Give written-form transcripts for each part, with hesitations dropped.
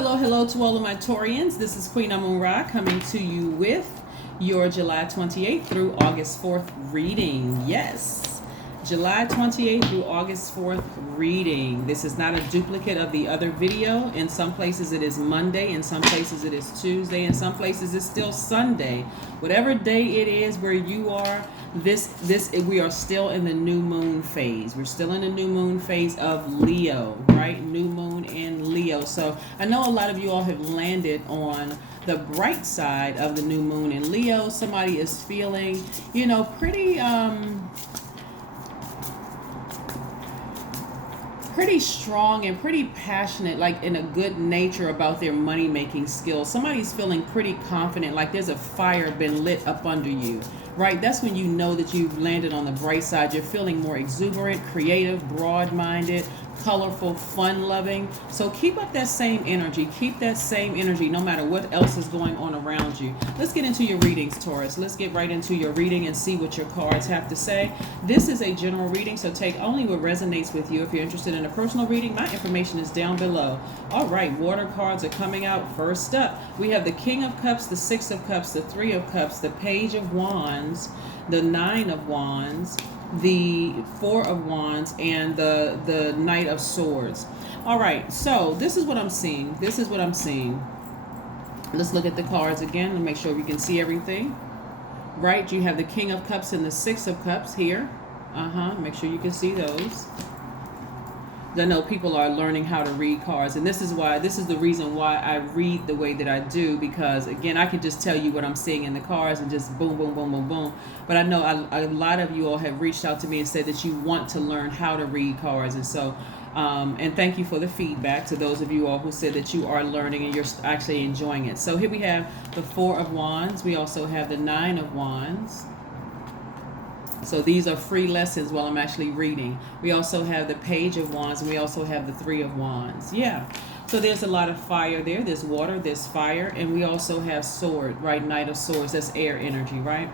Hello to all of my Taurians. This is Queen Amun Ra coming to you with your July 28th through August 4th reading. Yes, July 28th through August 4th reading. This is not a duplicate of the other video. In some places it is Monday, in some places it is Tuesday, in some places it's still Sunday. Whatever day it is where you are, we are still in the new moon phase. We're still in the new moon phase of Leo, right? New moon in Leo. So I know a lot of you all have landed on the bright side of the new moon in Leo. Somebody is feeling, pretty strong and pretty passionate, like in a good nature about their money making skills. Somebody's feeling pretty confident, like there's a fire been lit up under you, right? That's when you know that you've landed on the bright side. You're feeling more exuberant, creative, broad-minded, colorful, fun-loving. So keep up that same energy. Keep that same energy no matter what else is going on around you. Let's get into your readings, Taurus. Let's get right into your reading and see what your cards have to say. This is a general reading, so take only what resonates with you. If you're interested in a personal reading, my information is down below. All right, water cards are coming out. First up, we have the King of Cups, the Six of Cups, the Three of Cups, the Page of Wands, the Nine of Wands, the Four of Wands, and the Knight of Swords. All right, so this is what I'm seeing. Let's look at the cards again and make sure we can see everything. Right, you have the King of Cups and the Six of Cups here. Make sure you can see those. I know people are learning how to read cards, and this is the reason why I read the way that I do, because again, I can just tell you what I'm seeing in the cards and just boom, boom, boom, boom, boom. But I know a lot of you all have reached out to me and said that you want to learn how to read cards, and so and thank you for the feedback to those of you all who said that you are learning and you're actually enjoying it. So here we have the Four of Wands. We also have the Nine of Wands. So these are free lessons while I'm actually reading. We also have the Page of Wands, and we also have the Three of Wands. Yeah. So there's a lot of fire there. There's water, there's fire, and we also have sword, right? Knight of Swords. That's air energy, right?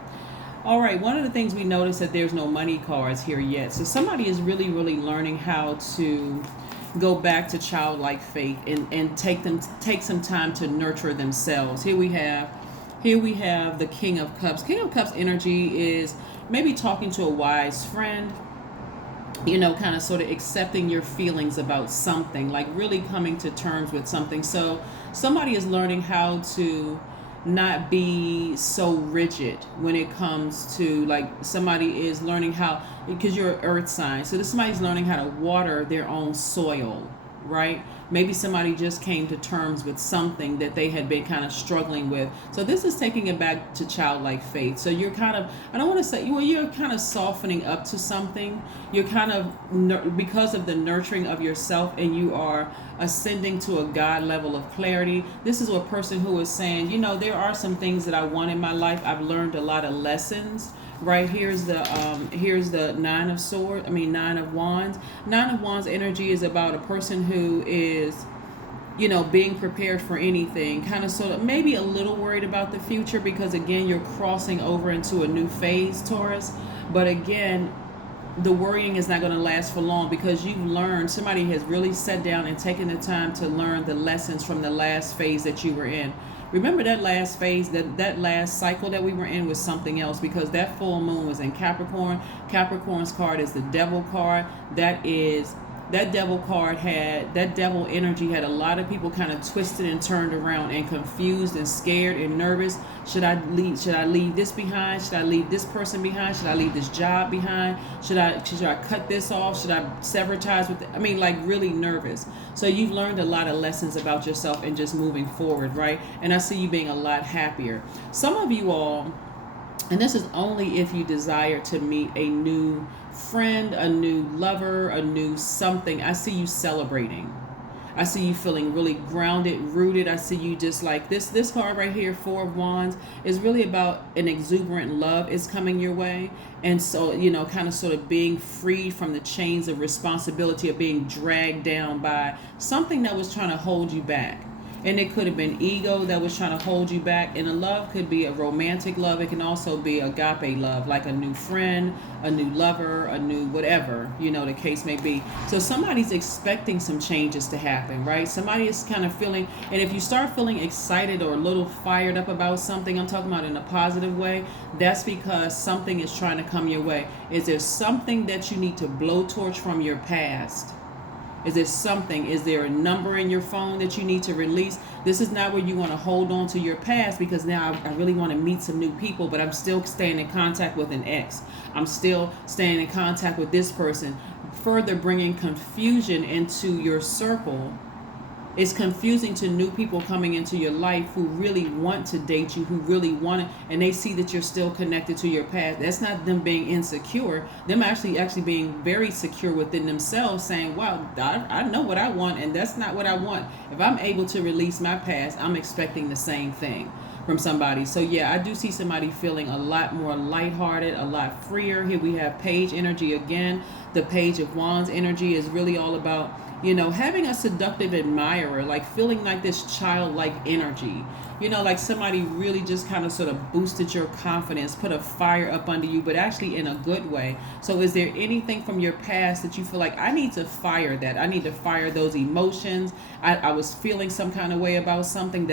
All right. One of the things we notice that there's no money cards here yet. So somebody is really, really learning how to go back to childlike faith and take some time to nurture themselves. Here we have the King of Cups. King of Cups energy is maybe talking to a wise friend, kind of sort of accepting your feelings about something, like really coming to terms with something. So somebody is learning how to not be so rigid when it comes to, like, somebody is learning how, because you're an earth sign, so somebody's learning how to water their own soil, right? Maybe somebody just came to terms with something that they had been kind of struggling with. So this is taking it back to childlike faith. So you're kind of, I don't want to say, well, you're kind of softening up to something. You're kind of, because of the nurturing of yourself, and you are ascending to a God level of clarity. This is a person who is saying, there are some things that I want in my life. I've learned a lot of lessons. Right, here's the Nine of Wands. Nine of Wands energy is about a person who is, being prepared for anything, kind of sort of maybe a little worried about the future, because again, you're crossing over into a new phase, Taurus. But again, the worrying is not going to last for long, because you've learned, somebody has really sat down and taken the time to learn the lessons from the last phase that you were in. Remember that last phase, that last cycle that we were in was something else, because that full moon was in Capricorn. Capricorn's card is the Devil card. That devil energy had a lot of people kind of twisted and turned around and confused and scared and nervous. Should I leave this behind? Should I leave this person behind? Should I leave this job behind? Should I cut this off? Should I sever ties with like really nervous. So you've learned a lot of lessons about yourself and just moving forward, right? And I see you being a lot happier. Some of you all, and this is only if you desire to meet a new friend, a new lover, a new something. I see you celebrating. I see you feeling really grounded, rooted. I see you just like this card right here, Four of Wands, is really about an exuberant love is coming your way. And so, kind of sort of being freed from the chains of responsibility of being dragged down by something that was trying to hold you back. And it could have been ego that was trying to hold you back. And a love could be a romantic love. It can also be agape love, like a new friend, a new lover, a new whatever, the case may be. So somebody's expecting some changes to happen, right? Somebody is kind of feeling, and if you start feeling excited or a little fired up about something, I'm talking about in a positive way, that's because something is trying to come your way. Is there something that you need to blowtorch from your past? Is there something? Is there a number in your phone that you need to release? This is not where you want to hold on to your past, because now I really want to meet some new people, but I'm still staying in contact with an ex. I'm still staying in contact with this person. Further bringing confusion into your circle. It's confusing to new people coming into your life who really want to date you, who really want it, and they see that you're still connected to your past. That's not them being insecure. Them actually being very secure within themselves, saying, wow, I know what I want, and that's not what I want. If I'm able to release my past, I'm expecting the same thing from somebody. So yeah, I do see somebody feeling a lot more lighthearted, a lot freer. Here we have Page energy again. The Page of Wands energy is really all about having a seductive admirer, like feeling like this childlike energy, like somebody really just kind of sort of boosted your confidence, put a fire up under you, but actually in a good way. So is there anything from your past that you feel like, I need to fire that? I need to fire those emotions. I was feeling some kind of way about something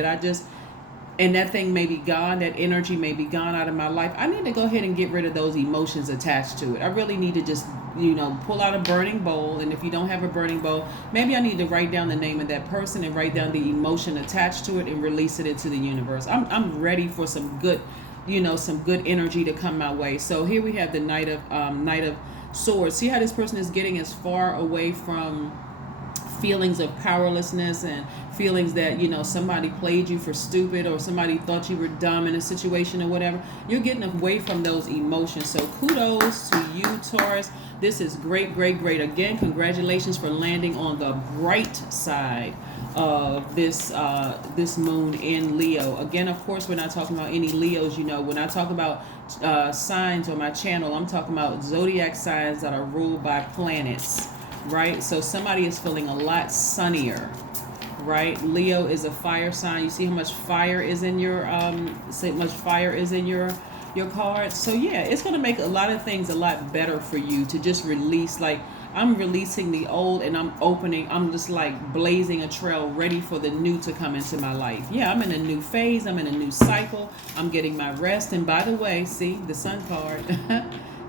and that thing may be gone, that energy may be gone out of my life. I need to go ahead and get rid of those emotions attached to it. I really need to just, pull out a burning bowl. And if you don't have a burning bowl, maybe I need to write down the name of that person and write down the emotion attached to it and release it into the universe. I'm ready for some good, some good energy to come my way. So here we have the Knight of Swords. See how this person is getting as far away from feelings of powerlessness and feelings that somebody played you for stupid, or somebody thought you were dumb in a situation or whatever. You're getting away from those emotions. So kudos to you, Taurus. This is great, great, great. Again, congratulations for landing on the bright side of this moon in Leo. Again, of course, we're not talking about any Leos. When I talk about signs on my channel, I'm talking about zodiac signs that are ruled by planets. Right? So somebody is feeling a lot sunnier, right? Leo is a fire sign. You see how much fire is in your your cards. So yeah, it's going to make a lot of things a lot better for you to just release. Like, I'm releasing the old and I'm just like blazing a trail ready for the new to come into my life. Yeah, I'm in a new phase. I'm in a new cycle. I'm getting my rest. And by the way, see the sun card.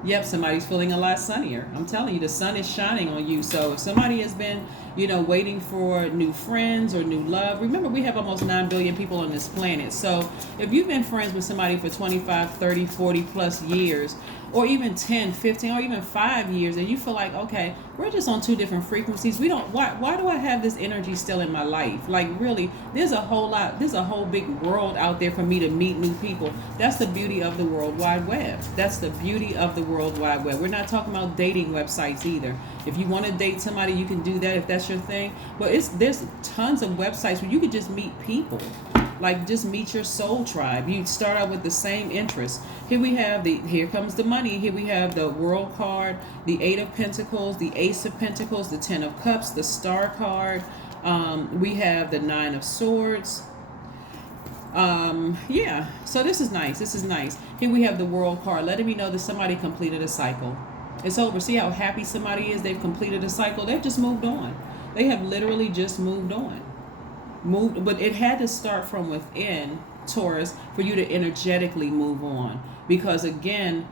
Yep, somebody's feeling a lot sunnier. I'm telling you, the sun is shining on you. So if somebody has been, waiting for new friends or new love, remember we have almost 9 billion people on this planet. So if you've been friends with somebody for 25, 30, 40 plus years, or even 10, 15, or even 5 years, and you feel like, okay, we're just on two different frequencies. Why do I have this energy still in my life? Like, really, there's a whole big world out there for me to meet new people. That's the beauty of the World Wide Web. That's the beauty of the World Wide Web. We're not talking about dating websites either. If you want to date somebody, you can do that if that's your thing. But there's tons of websites where you could just meet people. Like, just meet your soul tribe. You start out with the same interests. Here comes the money. Here we have the World card, the Eight of Pentacles, the Ace of Pentacles, the Ten of Cups, the Star card. We have the Nine of Swords. Yeah, so this is nice. Here we have the World card, letting me know that somebody completed a cycle. It's over. See how happy somebody is? They've completed a cycle. They've just moved on. They have literally just moved on. But it had to start from within, Taurus, for you to energetically move on. Because again,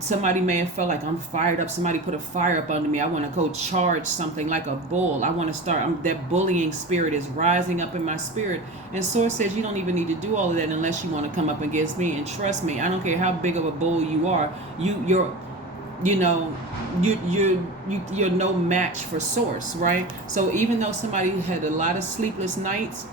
somebody may have felt like, I'm fired up. Somebody put a fire up under me. I want to go charge something like a bull. I want to start. That bullying spirit is rising up in my spirit. And Source says you don't even need to do all of that unless you want to come up against me. And trust me, I don't care how big of a bull you are. You're no match for Source, right? So even though somebody had a lot of sleepless nights,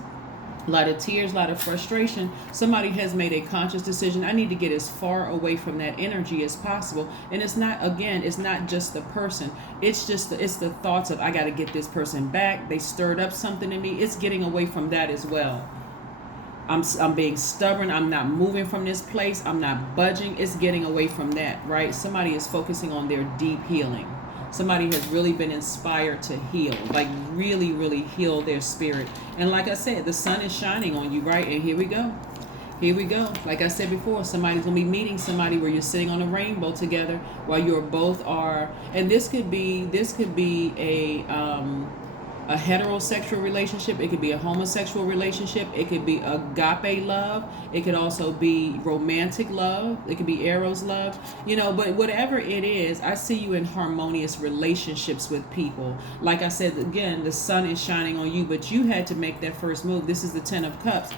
a lot of tears, a lot of frustration, somebody has made a conscious decision. I need to get as far away from that energy as possible. And it's not just the person. It's the thoughts of, I got to get this person back. They stirred up something in me. It's getting away from that as well. I'm being stubborn. I'm not moving from this place. I'm not budging. It's getting away from that, right? Somebody is focusing on their deep healing. Somebody has really been inspired to heal, like really, really heal their spirit. And like I said, the sun is shining on you, right? And here we go. Here we go. Like I said before, somebody's going to be meeting somebody where you're sitting on a rainbow together while you're both are, and this could be a heterosexual relationship. It could be a homosexual relationship. It could be agape love. It could also be romantic love. It could be eros love, but whatever it is, I see you in harmonious relationships with people. Like I said, again, the sun is shining on you, but you had to make that first move. This is the 10 of Cups.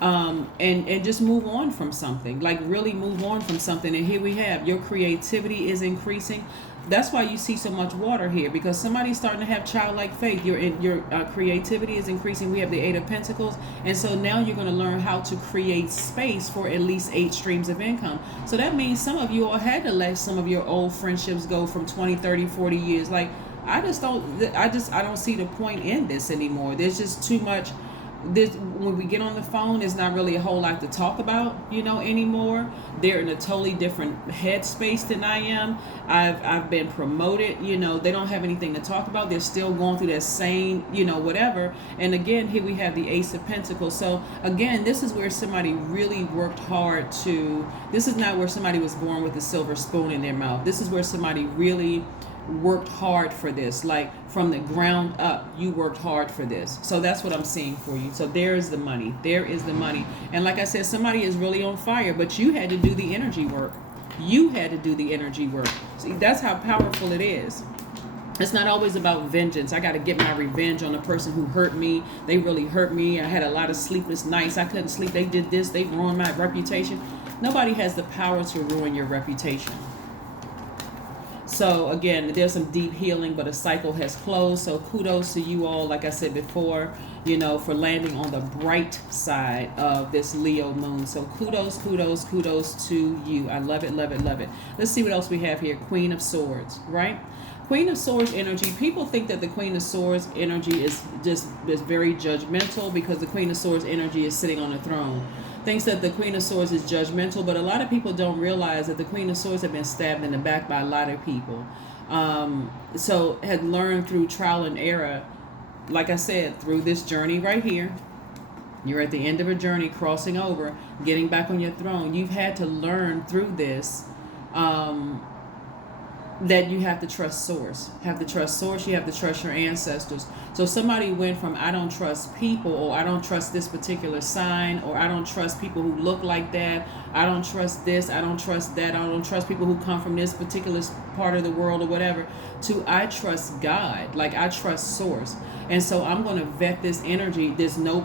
And just move on from something, like really move on from something. And here we have your creativity is increasing. That's why you see so much water here, because somebody's starting to have childlike faith. Your creativity is increasing. We have the 8 of Pentacles. And so now you're going to learn how to create space for at least 8 streams of income. So that means some of you all had to let some of your old friendships go from 20, 30, 40 years. Like, I don't see the point in this anymore. There's just too much. When we get on the phone, there's not really a whole lot to talk about, anymore. They're in a totally different headspace than I am. I've been promoted, they don't have anything to talk about. They're still going through that same, whatever. And again, here we have the Ace of Pentacles. So again, this is where somebody really worked hard this is not where somebody was born with a silver spoon in their mouth. This is where somebody really worked hard for this, like from the ground up. You worked hard for this. So that's what I'm seeing for you. So there is the money. And like I said, somebody is really on fire, but you had to do the energy work. See, that's how powerful it is. It's not always about vengeance. I got to get my revenge on the person who hurt me. They really hurt me. I had a lot of sleepless nights. I couldn't sleep. They did this. They ruined my reputation. Nobody has the power to ruin your reputation. So again, there's some deep healing, but a cycle has closed. So kudos to you all, like I said before, for landing on the bright side of this Leo moon. So kudos to you. I love it. Let's see what else we have here. Queen of Swords, right? Queen of Swords energy. People think that the Queen of Swords energy is very judgmental, because the Queen of Swords energy is sitting on a throne. Thinks that the Queen of Swords is judgmental, but a lot of people don't realize that the Queen of Swords have been stabbed in the back by a lot of people. So had learned through trial and error, like I said, through this journey right here. You're at the end of a journey, crossing over, getting back on your throne. You've had to learn through this that you have to trust source. You have to trust your ancestors. So somebody went from I don't trust people, or I don't trust this particular sign, or I don't trust people who look like that, I don't trust this, I don't trust that, I don't trust people who come from this particular part of the world or whatever, to I trust God, like I trust source. And so I'm going to vet this energy. There's no,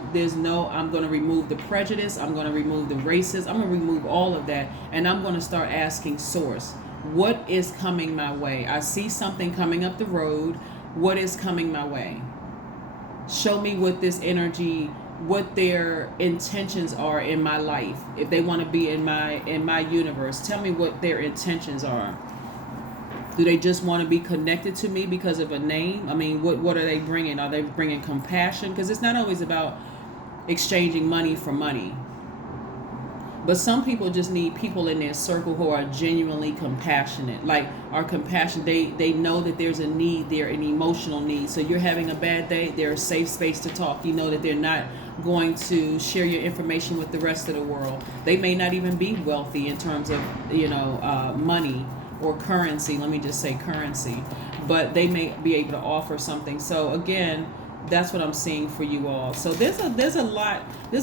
I'm going to remove the prejudice, I'm going to remove the racism, I'm going to remove all of that, and I'm going to start asking source. What is coming my way? I see something coming up the road. What is coming my way? Show me what this energy, what their intentions are in my life. If they want to be in my universe, tell me what their intentions are. Do they just want to be connected to me because of a name? I mean, what are they bringing? Are they bringing compassion? Because it's not always about exchanging money for money. But some people just need people in their circle who are genuinely compassionate, like are compassionate. They know that there's a need there, an emotional need. So you're having a bad day, they're a safe space to talk. You know that they're not going to share your information with the rest of the world. They may not even be wealthy in terms of, money or currency. Let me just say currency. But they may be able to offer something. So again, that's what I'm seeing for you all. So there's a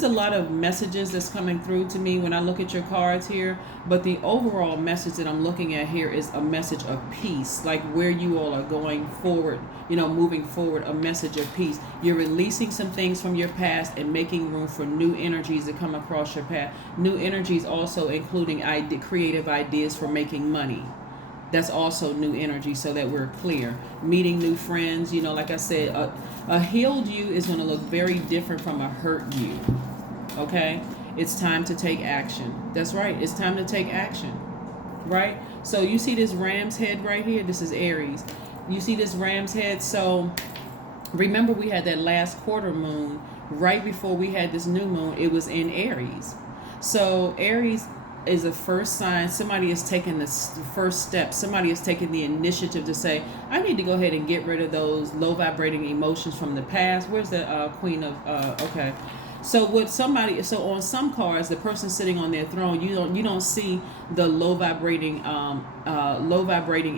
lot of messages that's coming through to me when I look at your cards here, but the overall message that I'm looking at here is a message of peace, like where you all are going forward, moving forward, a message of peace. You're releasing some things from your past and making room for new energies that come across your path. New energies also including creative ideas for making money. That's also new energy, so that we're clear. Meeting new friends, like I said, a healed you is going to look very different from a hurt you. Okay? It's time to take action. That's right. It's time to take action. Right? So you see this ram's head right here? This is Aries. You see this ram's head? So remember we had that last quarter moon right before we had this new moon. It was in Aries. So Aries is a first sign. Somebody is taking the first step. Somebody is taking the initiative to say, I need to go ahead and get rid of those low vibrating emotions from the past. Where's the queen of, okay. So with somebody, so on some cards, the person sitting on their throne, you don't see the low vibrating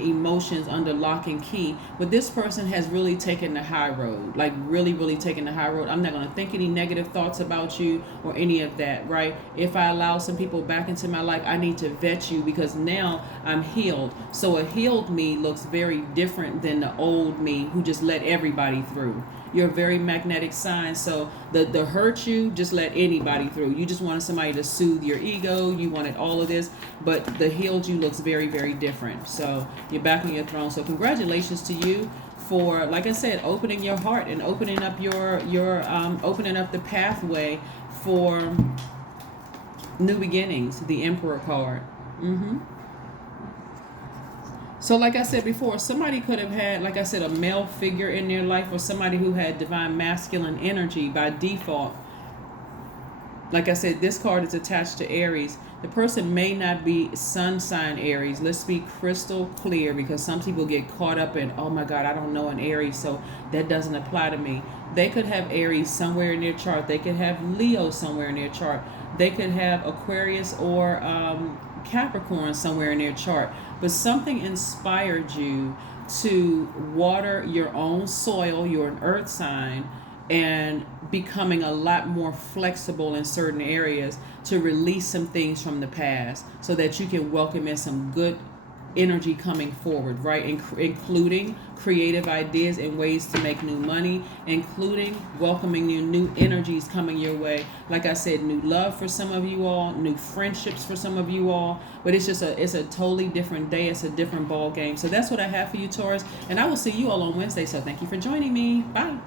emotions under lock and key. But this person has really taken the high road, like really taken the high road. I'm not going to think any negative thoughts about you or any of that, right? If I allow some people back into my life, I need to vet you because now I'm healed. So a healed me looks very different than the old me who just let everybody through. You're a very magnetic sign. So the hurt you, just let anybody through. You just wanted somebody to soothe your ego. You wanted all of this. But the healed you looks very different. So you're back on your throne. So congratulations to you for, like I said, opening your heart and opening up your opening up the pathway for new beginnings. The Emperor card. So like I said before, somebody could have had, like I said, a male figure in their life or somebody who had divine masculine energy by default. Like I said, this card is attached to Aries. The person may not be sun sign Aries. Let's be crystal clear because some people get caught up in, oh my God, I don't know an Aries, so that doesn't apply to me. They could have Aries somewhere in their chart. They could have Leo somewhere in their chart. They could have Aquarius or Capricorn somewhere in their chart. But something inspired you to water your own soil. You're an earth sign, and becoming a lot more flexible in certain areas to release some things from the past so that you can welcome in some good energy coming forward, right? Including creative ideas and ways to make new money, including welcoming new energies coming your way. Like I said, new love for some of you all, new friendships for some of you all, but it's a totally different day. It's a different ball game. So that's what I have for you, Taurus, and I will see you all on Wednesday. So thank you for joining me. Bye.